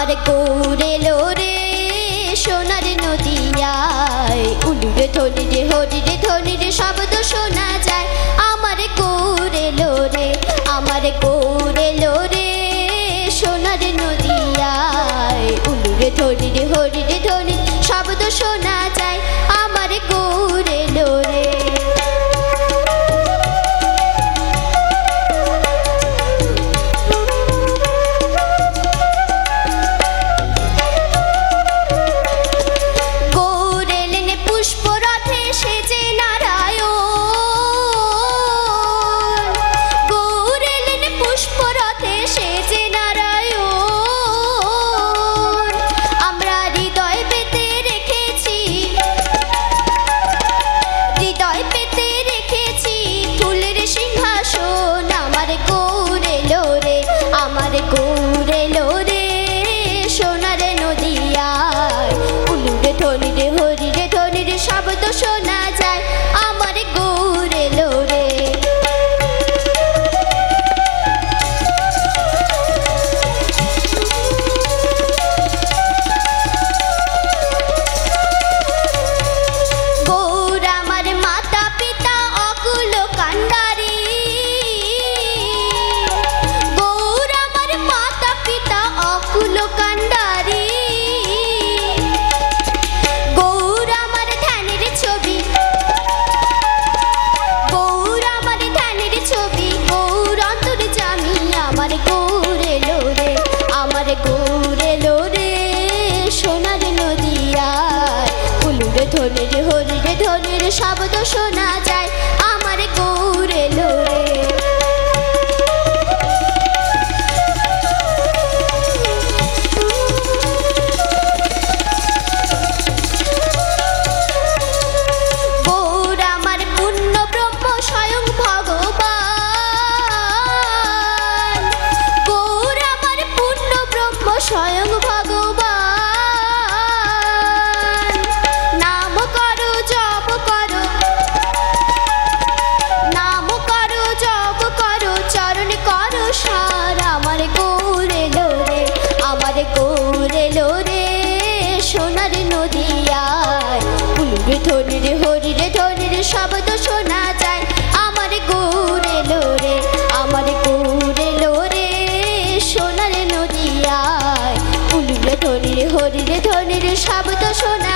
আমার গৌরে লোরে সোনার নদিয়ায় উলুরে ধনিরে হরিরে ধনিরে শব্দ শোনা যায় আমার গৌরে লোরে আমার গৌরে লোরে সোনার নদিয়ায় উলুরে ধনিরে হরিরে ধনিরে শব্দ শোনা যায় আমার গৌরে লোরে গৌরে লোরে সোনার নদিয়ায় উলুরে ধনিরে হরিরে ধনিরে শব্দ শোনা যায় আমার গৌরে লোরে গৌর আমার মাতা পিতা অকুল কান্ডারি অকুল কান্ডারি গৌর আমার ধ্যানের ছবি গৌর আমার ধ্যানের ছবি গৌর অন্তর জামি আমার গৌরে লোরে আমার গৌরে লোরে সোনার নদিয়ায় উলুরে ধনিরে হরিরে ধনিরে শব্দ শোনা যায় আমার গৌরে লোরে স্বয়ং ভগবান নাম করো জপ করো নাম করো জপ করো চরণ করো সার আমার গৌরে লোরে আমার গৌরে লোরে সোনার নদিয়ায় উলুরে ধনিরে হরিরে ধনিরে শব্দ শোনা যায় আমার গৌরে লোরে আমার গৌরে লোরে সোনার নদিয়ায় উলুরে ধনিরে হরিরে ধনিরে শব্দ শোনা